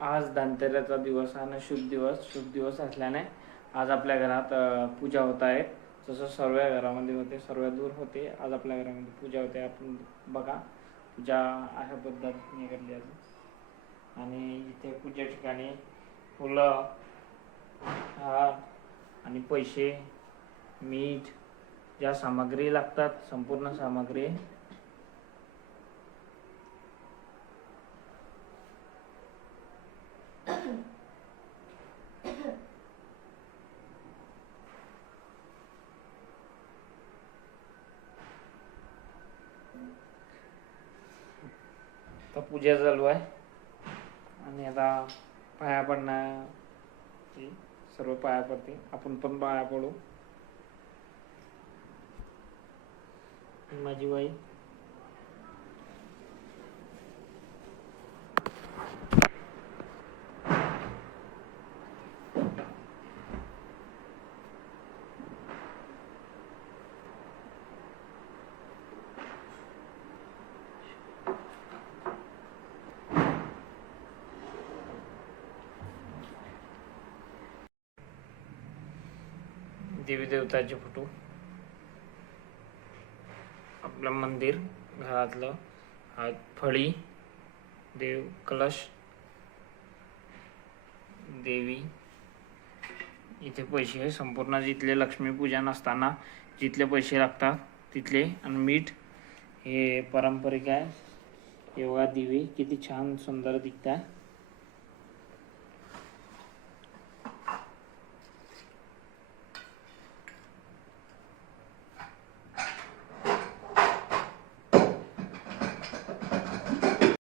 आज धनतेरसचा दिवस आणि शुभ दिवस असल्याने आज आपल्या घरात पूजा होत आहे. जसं सर्व घरामध्ये होते, सर्व दूर होते, आज आपल्या घरामध्ये पूजा होते. आपण बघा पूजा अशा पद्धतीने करली जाते. आणि इथे पूजे ठिकाणी फुलं, हार आणि पैसे, मीठ, ज्या सामग्री लागतात संपूर्ण सामग्री तर पूजा चालू आहे. आणि आता पाया पडणार, सर्व पाया पडते, आपण पण पाया पडू. माझी बाई देवी देवताचे फोटो, आपलं मंदिर, घरातलं हा फळी, देव, कलश, देवी, इथे पैसे आहे. संपूर्ण जिथले लक्ष्मीपूजन असताना जिथले पैसे लागतात तिथले. आणि मीठ हे पारंपरिक आहे. एवढा दिवे किती छान सुंदर दिसतात.